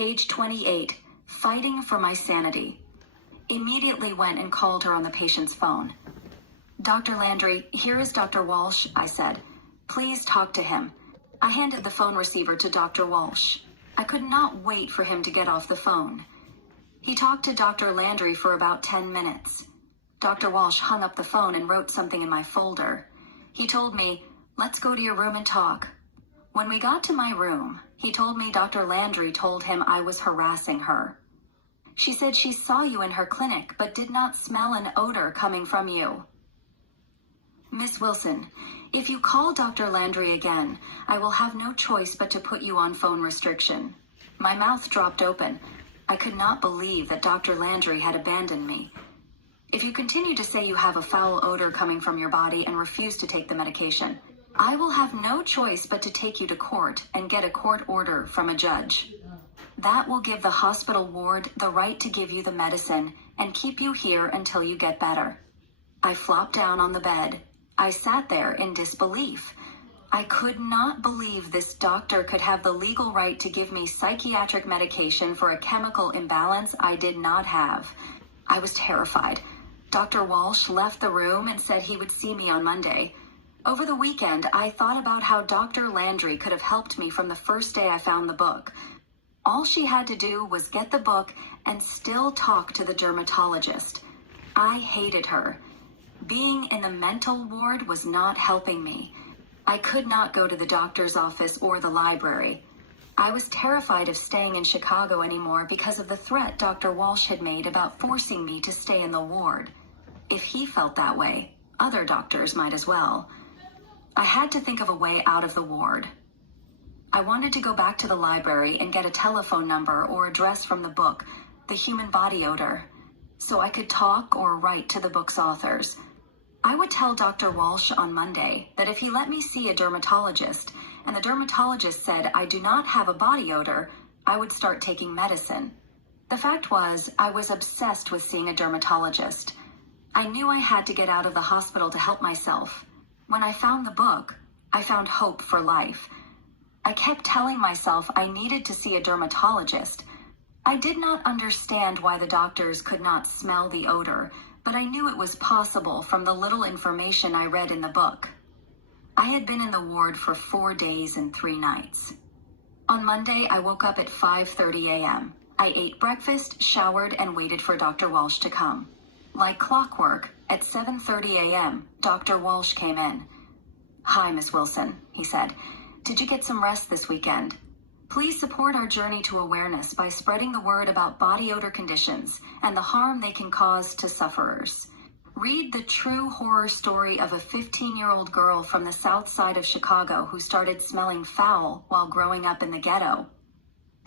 Page 28, fighting for my sanity. Immediately went and called her on the patient's phone. Dr. Landry, here is Dr. Walsh, I said. Please talk to him. I handed the phone receiver to Dr. Walsh. I could not wait for him to get off the phone. He talked to Dr. Landry for about 10 minutes. Dr. Walsh hung up the phone and wrote something in my folder. He told me, let's go to your room and talk. When we got to my room, he told me Dr. Landry told him I was harassing her. She said she saw you in her clinic but did not smell an odor coming from you. Miss Wilson, if you call Dr. Landry again, I will have no choice but to put you on phone restriction. My mouth dropped open. I could not believe that Dr. Landry had abandoned me. If you continue to say you have a foul odor coming from your body and refuse to take the medication, I will have no choice but to take you to court and get a court order from a judge. That will give the hospital ward the right to give you the medicine and keep you here until you get better. I flopped down on the bed. I sat there in disbelief. I could not believe this doctor could have the legal right to give me psychiatric medication for a chemical imbalance I did not have. I was terrified. Dr. Walsh left the room and said he would see me on Monday. Over the weekend, I thought about how Dr. Landry could have helped me from the first day I found the book. All she had to do was get the book and still talk to the dermatologist. I hated her. Being in the mental ward was not helping me. I could not go to the doctor's office or the library. I was terrified of staying in Chicago anymore because of the threat Dr. Walsh had made about forcing me to stay in the ward. If he felt that way, other doctors might as well. I had to think of a way out of the ward. I wanted to go back to the library and get a telephone number or address from the book, The Human Body Odor, so I could talk or write to the book's authors. I would tell Dr. Walsh on Monday that if he let me see a dermatologist and the dermatologist said I do not have a body odor, I would start taking medicine. The fact was, I was obsessed with seeing a dermatologist. I knew I had to get out of the hospital to help myself. When I found the book, I found hope for life. I kept telling myself I needed to see a dermatologist. I did not understand why the doctors could not smell the odor, but I knew it was possible from the little information I read in the book. I had been in the ward for 4 days and 3 nights. On Monday, I woke up at 5:30 a.m. I ate breakfast, showered, and waited for Dr. Walsh to come. Like clockwork, at 7:30 a.m., Dr. Walsh came in. Hi, Miss Wilson, he said. Did you get some rest this weekend? Please support our journey to awareness by spreading the word about body odor conditions and the harm they can cause to sufferers. Read the true horror story of a 15-year-old girl from the south side of Chicago who started smelling foul while growing up in the ghetto.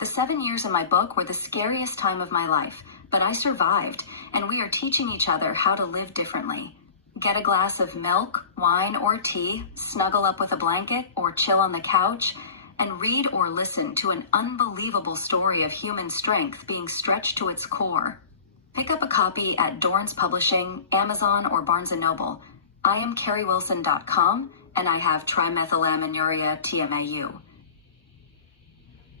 The 7 years in my book were the scariest time of my life, but I survived, and we are teaching each other how to live differently. Get a glass of milk, wine, or tea, snuggle up with a blanket, or chill on the couch, and read or listen to an unbelievable story of human strength being stretched to its core. Pick up a copy at Dorrance Publishing, Amazon, or Barnes & Noble. I am CarrieWilson.com, and I have trimethylaminoria TMAU.